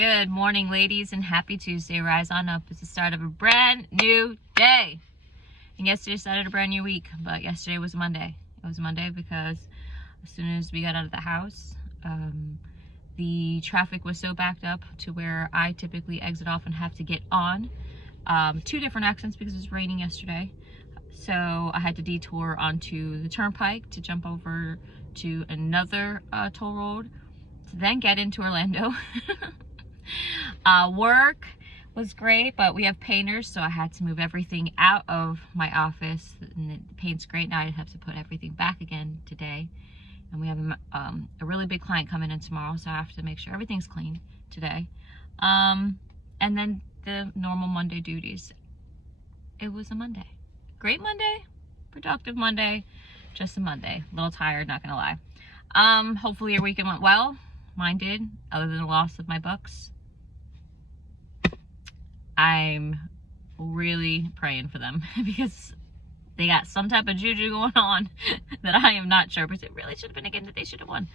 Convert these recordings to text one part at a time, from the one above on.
Good morning, ladies, and happy Tuesday. Rise on up. It's the start of a brand new day. And yesterday started a brand new week, but yesterday was Monday. It was Monday because as soon as we got out of the house, the traffic was so backed up to where I typically exit off and have to get on. Two different accidents because it was raining yesterday. So I had to detour onto the turnpike to jump over to another toll road to then get into Orlando. Work was great, but we have painters, so I had to move everything out of my office, and the paint's great. Now I have to put everything back again today, and we have a really big client coming in tomorrow, so I have to make sure everything's clean today. And then the normal Monday duties. It was a Monday. Great Monday, productive Monday, just a Monday. A little tired, not gonna lie. Hopefully your weekend went well. Mine did, other than the loss of my books. I'm really praying for them because they got some type of juju going on that I am not sure, but it really should have been a game that they should have won.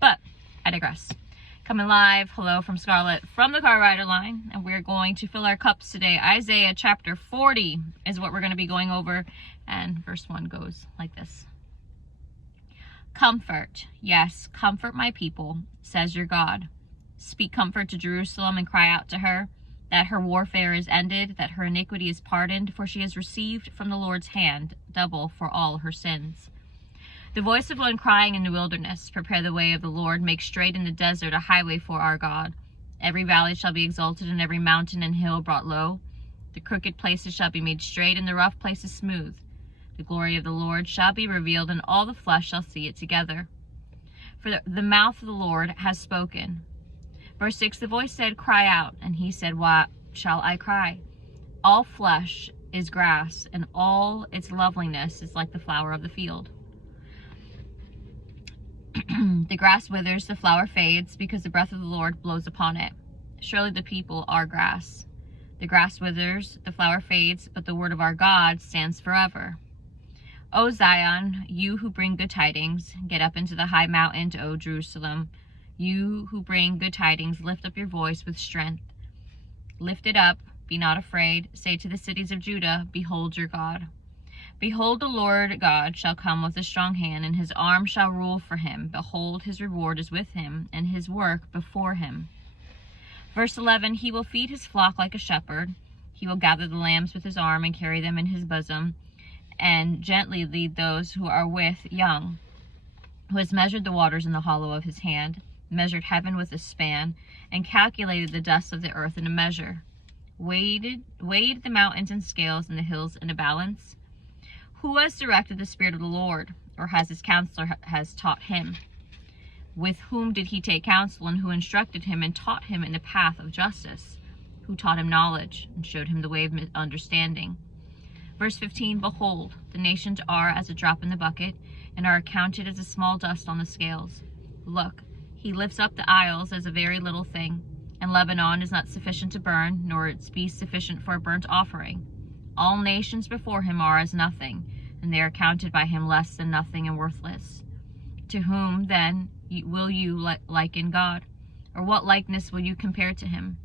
But I digress. Coming live, hello from Scarlett from the Car Rider line, and we're going to fill our cups today. Isaiah chapter 40 is what we're going to be going over, and verse 1 goes like this. Comfort, yes, comfort my people, says your God. Speak comfort to Jerusalem and cry out to her, that her warfare is ended, that her iniquity is pardoned, for she has received from the Lord's hand double for all her sins. The voice of one crying in the wilderness, prepare the way of the Lord, make straight in the desert a highway for our God. Every valley shall be exalted, and every mountain and hill brought low. The crooked places shall be made straight, and the rough places smooth. The glory of the Lord shall be revealed, and all the flesh shall see it together. For the mouth of the Lord has spoken. Verse 6, the voice said, cry out. And he said, what shall I cry? All flesh is grass, and all its loveliness is like the flower of the field. The grass withers, the flower fades, because the breath of the Lord blows upon it. Surely the people are grass. The grass withers, the flower fades, but the word of our God stands forever. O Zion, you who bring good tidings, get up into the high mountain, O Jerusalem. You who bring good tidings, lift up your voice with strength. Lift it up, be not afraid. Say to the cities of Judah, behold your God. Behold, the Lord God shall come with a strong hand, and his arm shall rule for him. Behold, his reward is with him, and his work before him. Verse 11, he will feed his flock like a shepherd. He will gather the lambs with his arm and carry them in his bosom, and gently lead those who are with young. Who has measured the waters in the hollow of his hand, measured heaven with a span, and calculated the dust of the earth in a measure. Weighed the mountains in scales and the hills in a balance. Who has directed the Spirit of the Lord, or has his counselor has taught him? With whom did he take counsel, and who instructed him and taught him in the path of justice? Who taught him knowledge and showed him the way of understanding? Verse 15, behold, the nations are as a drop in the bucket, and are accounted as a small dust on the scales. Look, he lifts up the isles as a very little thing, and Lebanon is not sufficient to burn, nor its beast sufficient for a burnt offering. All nations before him are as nothing, and they are counted by him less than nothing and worthless. To whom, then, will you liken God? Or what likeness will you compare to him?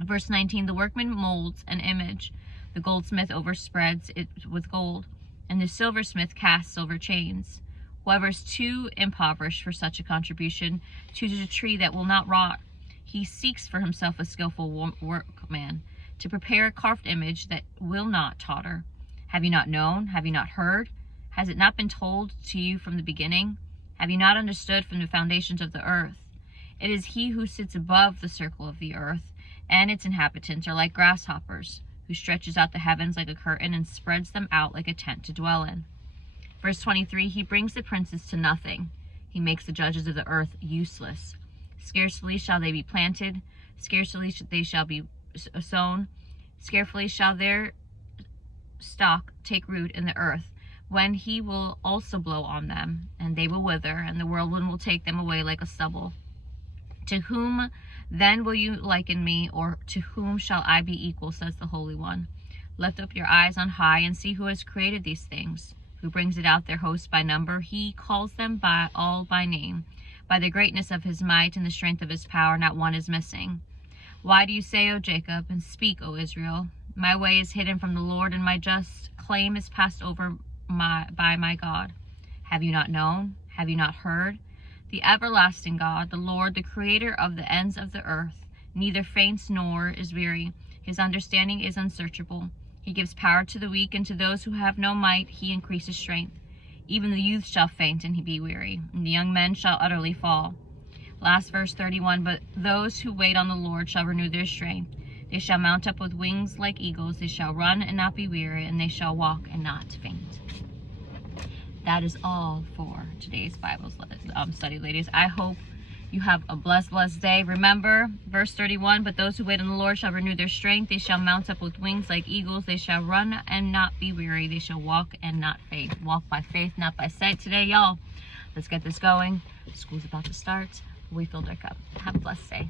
Verse 19, the workman molds an image. The goldsmith overspreads it with gold, and the silversmith casts silver chains. Whoever is too impoverished for such a contribution chooses a tree that will not rot. He seeks for himself a skillful workman to prepare a carved image that will not totter. Have you not known? Have you not heard? Has it not been told to you from the beginning? Have you not understood from the foundations of the earth? It is he who sits above the circle of the earth, and its inhabitants are like grasshoppers, who stretches out the heavens like a curtain and spreads them out like a tent to dwell in. Verse 23, he brings the princes to nothing. He makes the judges of the earth useless. Scarcely shall they be planted, scarcely they shall be sown, scarcely shall their stock take root in the earth, when he will also blow on them, and they will wither, and the whirlwind will take them away like a stubble. To whom then will you liken me, or to whom shall I be equal, says the Holy One? Lift up your eyes on high, and see who has created these things, who brings it out their host by number. He calls them all by name. By the greatness of his might and the strength of his power, not one is missing. Why do you say, O Jacob, and speak, O Israel? My way is hidden from the Lord, and my just claim is passed over by my God. Have you not known? Have you not heard? The everlasting God, the Lord, the creator of the ends of the earth, neither faints nor is weary. His understanding is unsearchable. He gives power to the weak, and to those who have no might he increases strength. Even the youth shall faint and be weary, and the young men shall utterly fall. Last verse 31, but those who wait on the Lord shall renew their strength. They shall mount up with wings like eagles. They shall run and not be weary, and they shall walk and not faint. That is all for today's Bible study, ladies. I hope you have a blessed day. Remember, verse 31, but those who wait on the Lord shall renew their strength. They shall mount up with wings like eagles. They shall run and not be weary. They shall walk and not faint. Walk by faith, not by sight today, y'all. Let's get this going. School's about to start. We filled our cup. Have a blessed day.